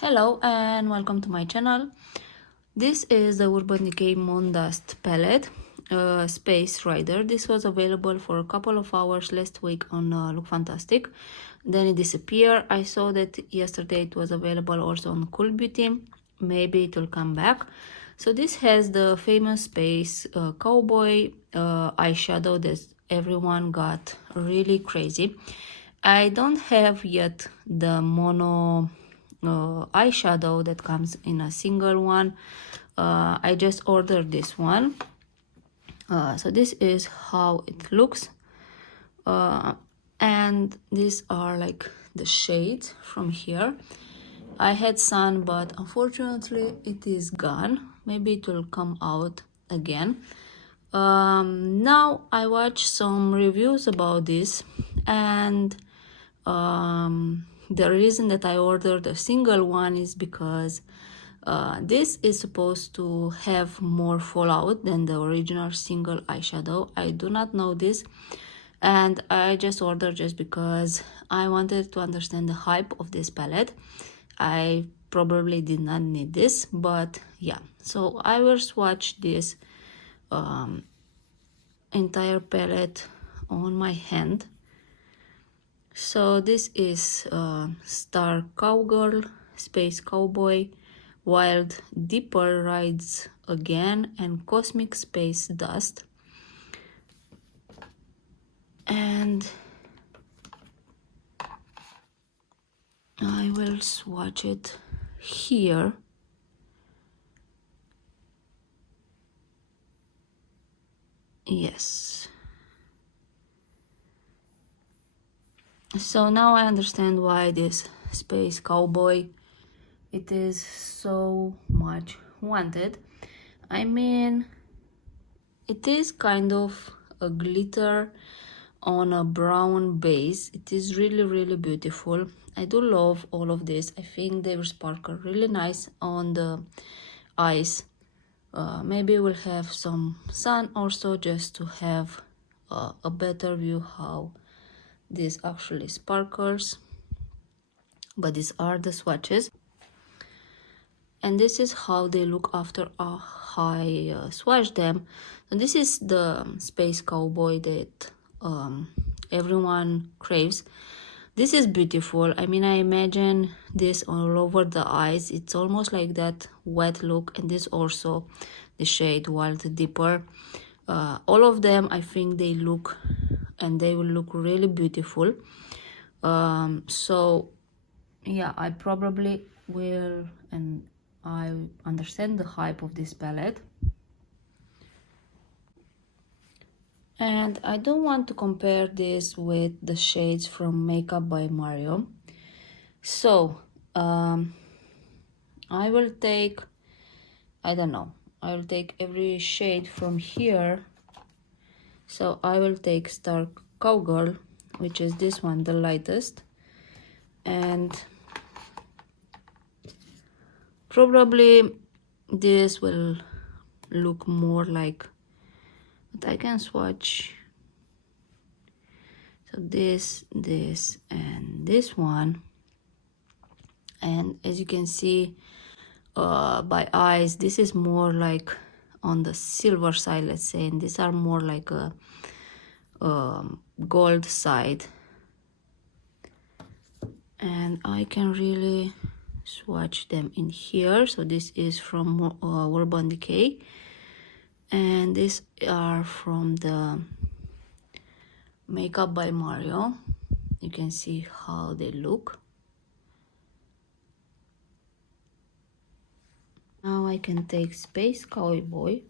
Hello and welcome to my channel. This is the Urban Decay Moondust palette, Space Rider. This was available for a couple of hours last week on Look Fantastic. Then it disappeared. I saw that yesterday it was available also on Cool Beauty. Maybe it will come back. So this has the famous Space Cowboy eyeshadow that everyone got really crazy. I don't have yet the mono eyeshadow that comes in a single one. I just ordered this one. So this is how it looks, and these are like the shades from here. I had sun, but unfortunately it is gone. Maybe it will come out again. Now I watched some reviews about this, and the reason that I ordered a single one is because this is supposed to have more fallout than the original single eyeshadow. I do not know this, and I just ordered just because I wanted to understand the hype of this palette. I probably did not need this, but yeah, so I will swatch this entire palette on my hand. So this is Star Cowgirl, Space Cowboy, Wild Dipper Rides Again, and Cosmic Space Dust. And I will swatch it here. Yes. So now I understand why this Space Cowboy, it is so much wanted. I mean, it is kind of a glitter on a brown base. It is really beautiful. I do love all of this. I think they will sparkle really nice on the eyes. Maybe we'll have some sun also just to have a better view how this actually sparkles. But these are the swatches, and this is how they look after I swatch them. So this is the Space Cowboy that everyone craves. This is beautiful. I mean, I imagine this all over the eyes. It's almost like that wet look, and this also the shade Wild Dipper. All of them, I think they look, and they will look really beautiful. So yeah, I probably will, and I understand the hype of this palette. And I don't want to compare this with the shades from Makeup by Mario. So I will take, I don't know, I will take every shade from here. So I will take Star Cowgirl, which is this one, the lightest, and probably this will look more like, but I can swatch. So this, and this one. And as you can see by eyes, this is more like on the silver side, let's say, and these are more like a gold side. And I can really swatch them in here. So this is from Urban Decay, and these are from the Makeup by Mario. You can see how they look. Now I can take Space Cowboy,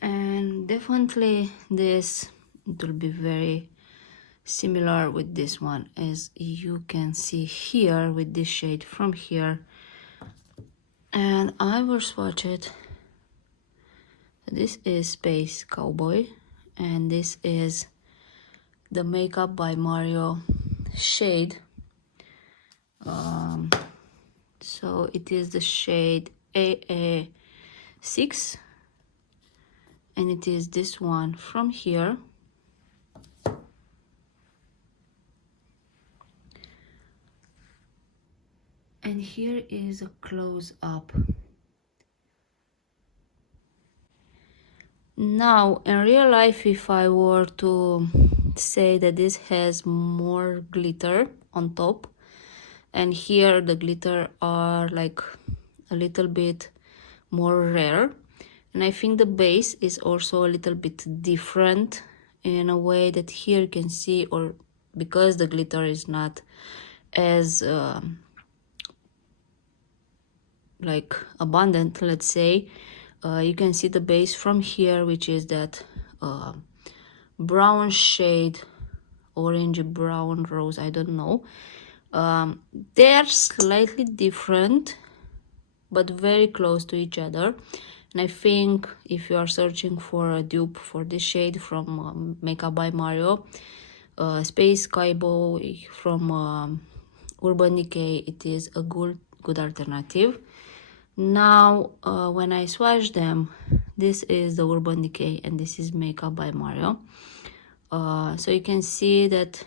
and definitely this, it will be very similar with this one, as you can see here with this shade from here. And I will swatch it. This is Space Cowboy, and this is the Makeup by Mario shade. So it is the shade AA6, and it is this one from here. And here is a close-up. Now, in real life, if I were to say that this has more glitter on top, and here the glitter are like a little bit more rare, and I think the base is also a little bit different in a way that here you can see, or because the glitter is not as like abundant, let's say, you can see the base from here, which is that brown shade, orange brown rose, I don't know. They are slightly different but very close to each other, and I think if you are searching for a dupe for this shade from Makeup by Mario, Space Cowboy from Urban Decay, it is a good alternative. Now when I swatch them, this is the Urban Decay and this is Makeup by Mario. So you can see that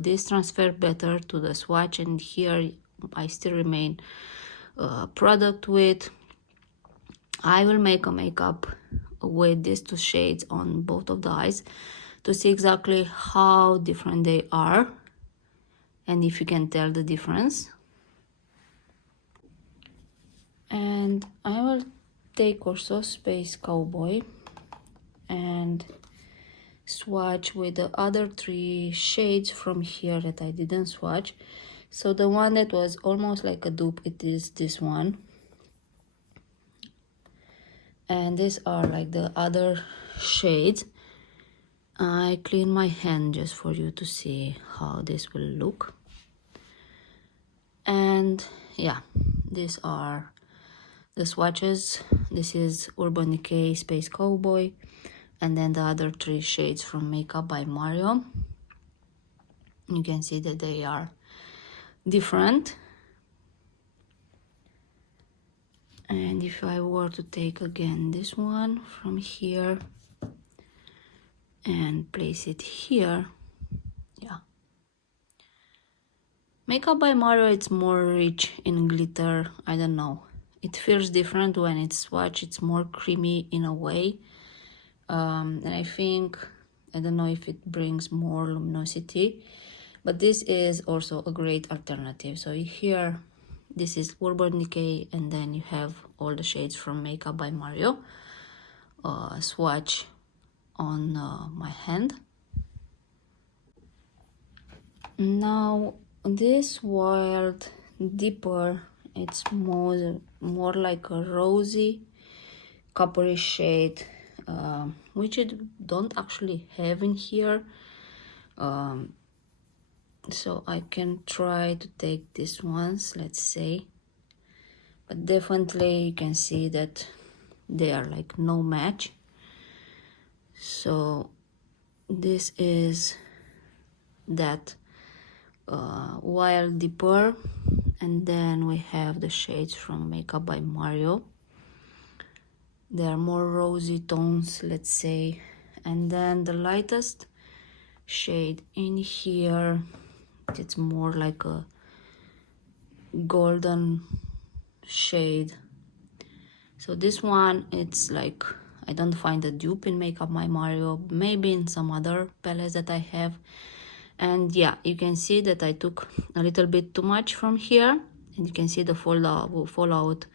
this transfer better to the swatch, and here I still remain product with. I will make a makeup with these two shades on both of the eyes to see exactly how different they are and if you can tell the difference. And I will take also Space Cowboy and swatch with the other three shades from here that I didn't swatch. So the one that was almost like a dupe, it is this one, and these are like the other shades. I clean my hand just for you to see how this will look. And yeah, these are the swatches. This is Urban Decay, Space Cowboy, and then the other three shades from Makeup by Mario. You can see that they are different. And if I were to take again this one from here and place it here, yeah, Makeup by Mario, it's more rich in glitter. I don't know, it feels different when it's swatched. It's more creamy in a way, and I think, I don't know if it brings more luminosity, but this is also a great alternative. So here, this is Urban Decay, and then you have all the shades from Makeup by Mario swatch on my hand. Now this Wild Dipper, it's more like a rosy coppery shade, which I don't actually have in here. So I can try to take these ones, let's say, but definitely you can see that they are like no match. So this is that Wild Dipper, and then we have the shades from Makeup by Mario. They are more rosy tones, let's say, and then the lightest shade in here, it's more like a golden shade. So this one, it's like, I don't find a dupe in Makeup by Mario, maybe in some other palettes that I have. And yeah, you can see that I took a little bit too much from here, and you can see the fallout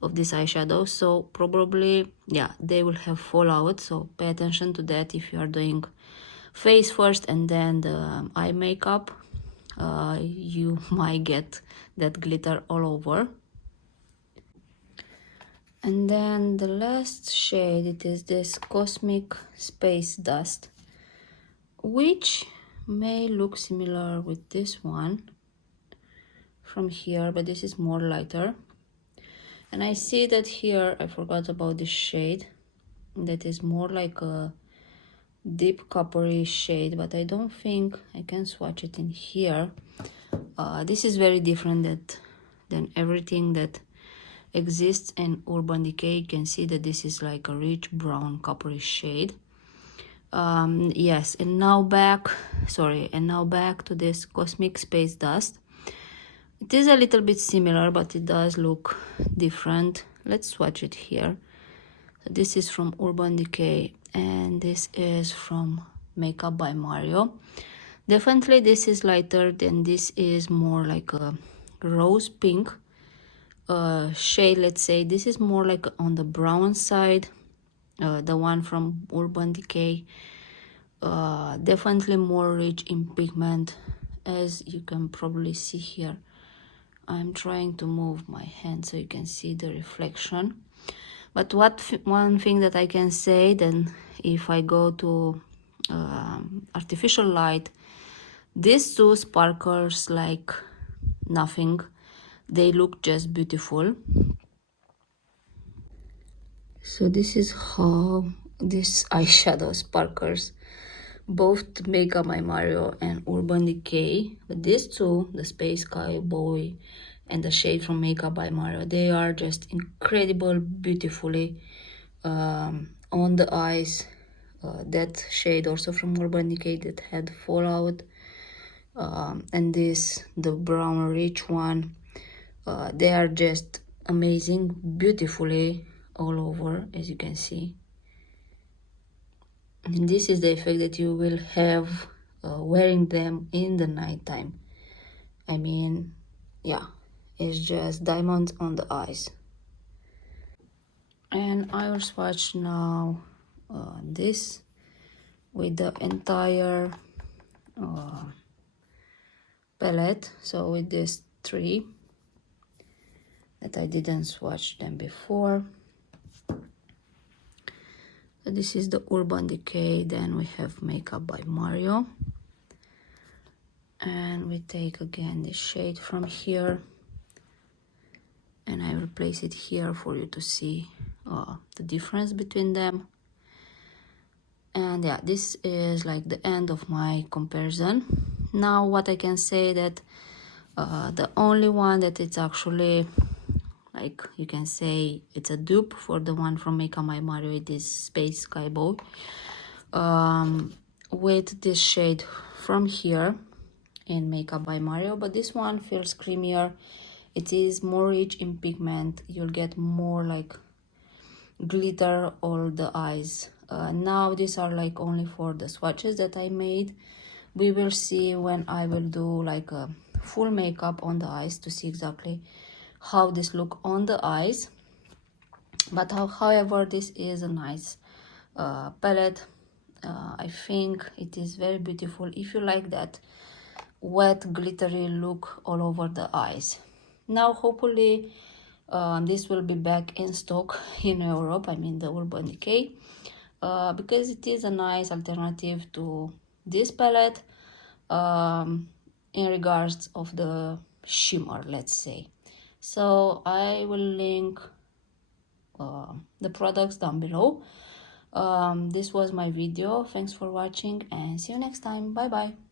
of this eyeshadow. So probably, yeah, they will have fallout, so pay attention to that if you are doing face first and then the eye makeup. You might get that glitter all over. And then the last shade, it is this Cosmic Space Dust, which may look similar with this one from here, but this is more lighter. And I see that here I forgot about this shade that is more like a deep coppery shade, but I don't think I can swatch it in here. This is very different than everything that exists in Urban Decay. You can see that this is like a rich brown coppery shade. Yes, and now back to this Cosmic Space Dust. It is a little bit similar, but it does look different. Let's swatch it here. So this is from Urban Decay and this is from Makeup by Mario. Definitely this is lighter than this, is more like a rose pink shade, let's say. This is more like on the brown side, the one from Urban Decay. Definitely more rich in pigment, as you can probably see here. I'm trying to move my hand so you can see the reflection. But one thing that I can say, then if I go to artificial light, these two sparkles like nothing. They look just beautiful. So this is how this eyeshadow sparkles, both Makeup by Mario and Urban Decay. But these two, the Space Cowboy and the shade from Makeup by Mario, they are just incredible, beautifully on the eyes. That shade also from Urban Decay that had Fallout, and this, the brown rich one, they are just amazing, beautifully all over, as you can see. And this is the effect that you will have wearing them in the nighttime. I mean, yeah, it's just diamonds on the eyes. And I will swatch now this with the entire palette. So with these three that I didn't swatch them before. So this is the Urban Decay, then we have Makeup by Mario. And we take again this shade from here. And I will place it here for you to see the difference between them. And yeah, this is like the end of my comparison. Now what I can say that the only one that it's actually, like you can say it's a dupe for the one from Makeup by Mario, it is Space Cowboy. With this shade from here in Makeup by Mario, but this one feels creamier. It is more rich in pigment. You'll get more like glitter all the eyes. Now these are like only for the swatches that I made. We will see when I will do like a full makeup on the eyes to see exactly how this look on the eyes. But however, this is a nice palette. I think it is very beautiful if you like that wet glittery look all over the eyes. Now hopefully this will be back in stock in Europe, I mean the Urban Decay, because it is a nice alternative to this palette in regards of the shimmer, let's say. So I will link the products down below. This was my video. Thanks for watching and see you next time. Bye bye.